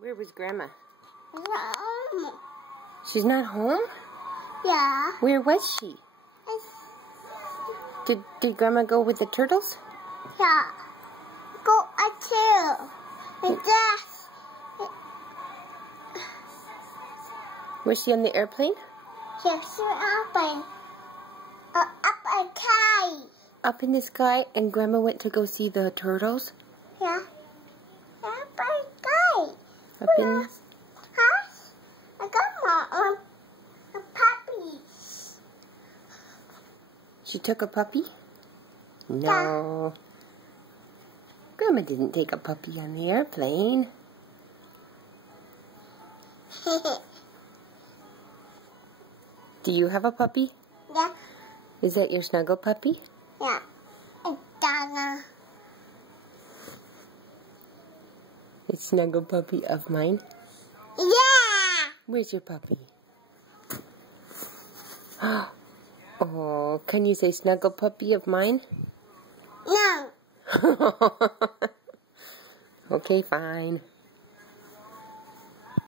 Where was Grandma? Home. She's not home? Yeah. Where was she? Did Grandma go with the turtles? Yeah. Go too. And that's. Was she on the airplane? Yes, up a kite. Up in the sky, and Grandma went to go see the turtles? Yeah. Up a kite. Up in... Huh? I got my puppies. She took a puppy? No. Grandma didn't take a puppy on the airplane. Do you have a puppy? Yeah. Is that your snuggle puppy? Yeah. It's Donna. It's snuggle puppy of mine? Yeah! Where's your puppy? Oh, can you say snuggle puppy of mine? No. Okay, fine.